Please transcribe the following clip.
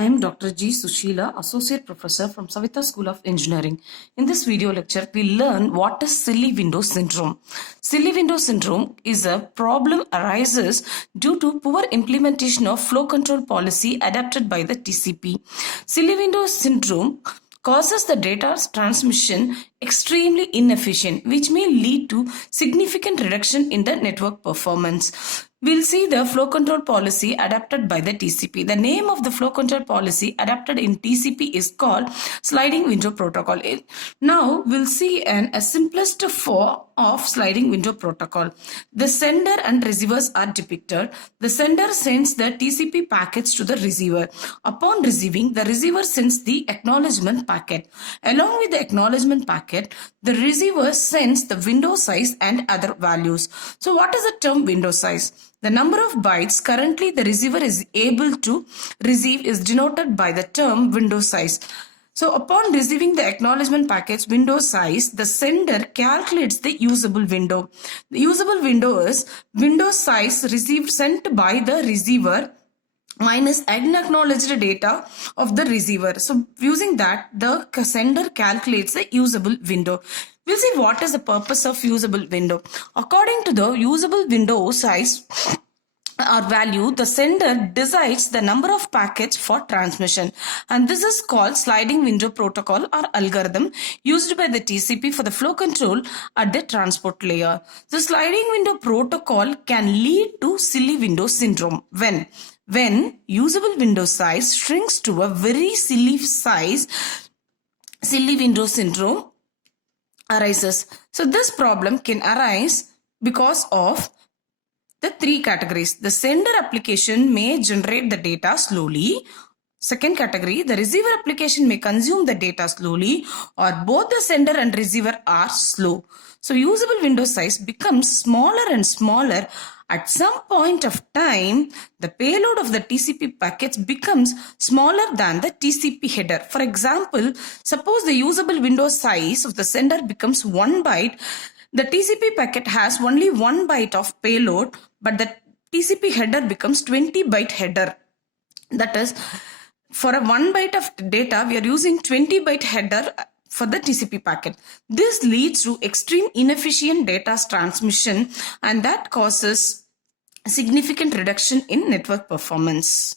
I am Dr. G. Suseela, Associate Professor from Savitha School of Engineering. In this video lecture, we learn what is silly window syndrome. Silly window syndrome is a problem arises due to poor implementation of flow control policy adopted by the TCP. Silly window syndrome causes the data transmission extremely inefficient, which may lead to significant reduction in the network performance. We'll see the flow control policy adapted by the TCP. The name of the flow control policy adapted in TCP is called sliding window protocol. Now we'll see a simplest form of sliding window protocol. The sender and receivers are depicted. The sender sends the TCP packets to the receiver. Upon receiving, the receiver sends the acknowledgement packet. Along with the acknowledgement packet, the receiver sends the window size and other values. So what is the term window size? The number of bytes currently the receiver is able to receive is denoted by the term window size. So upon receiving the acknowledgement packet's window size, the sender calculates the usable window. The usable window is window size received sent by the receiver minus unacknowledged data of the receiver. So using that, the sender calculates the usable window. We'll see what is the purpose of usable window. According to the usable window size or value, the sender decides the number of packets for transmission, and this is called sliding window protocol or algorithm used by the TCP for the flow control at the transport layer. The sliding window protocol can lead to silly window syndrome when usable window size shrinks to a very silly size. Silly window syndrome arises. So this problem can arise because of the three categories. The sender application may generate the data slowly. Second category, the receiver application may consume the data slowly, or both the sender and receiver are slow. So usable window size becomes smaller and smaller. At some point of time, the payload of the TCP packets becomes smaller than the TCP header. For example, suppose the usable window size of the sender becomes 1 byte. The TCP packet has only 1 byte of payload, but the TCP header becomes 20 byte header. That is, for a 1 byte of data, we are using 20 byte header for the TCP packet. This leads to extreme inefficient data transmission, and that causes significant reduction in network performance.